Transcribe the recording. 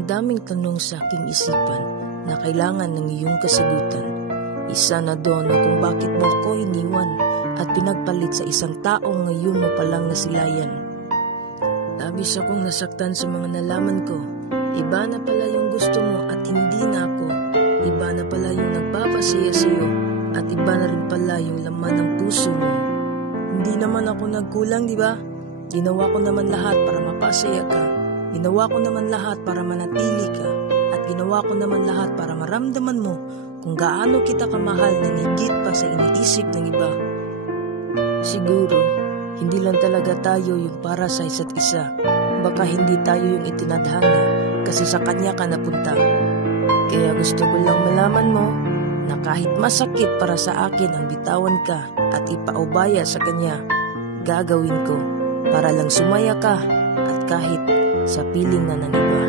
ang daming tanong sa aking isipan na kailangan ng iyong kasagutan. Isa na doon na kung bakit mo ako iniwan at pinagpalit sa isang taong ngayon mo palang nasilayan. Labis akong nasaktan sa mga nalaman ko. Iba na pala yung gusto mo at hindi na ako. Iba na pala yung nagpapasaya sa iyo at iba na rin pala yung laman ng puso mo. Hindi naman ako nagkulang, di ba? Ginawa ko naman lahat para mapasaya ka. Ginawa ko naman lahat para manatili ka. At ginawa ko naman lahat para maramdaman mo kung gaano kita kamahal na higit pa sa iniisip ng iba. Siguro, hindi lang talaga tayo yung para sa isa't isa. Baka hindi tayo yung itinadhana kasi sa kanya ka napunta. Kaya gusto ko lang malaman mo na kahit masakit para sa akin ang bitawan ka at ipaubaya sa kanya, gagawin ko para lang sumaya ka at kahit sa piling na ng iba.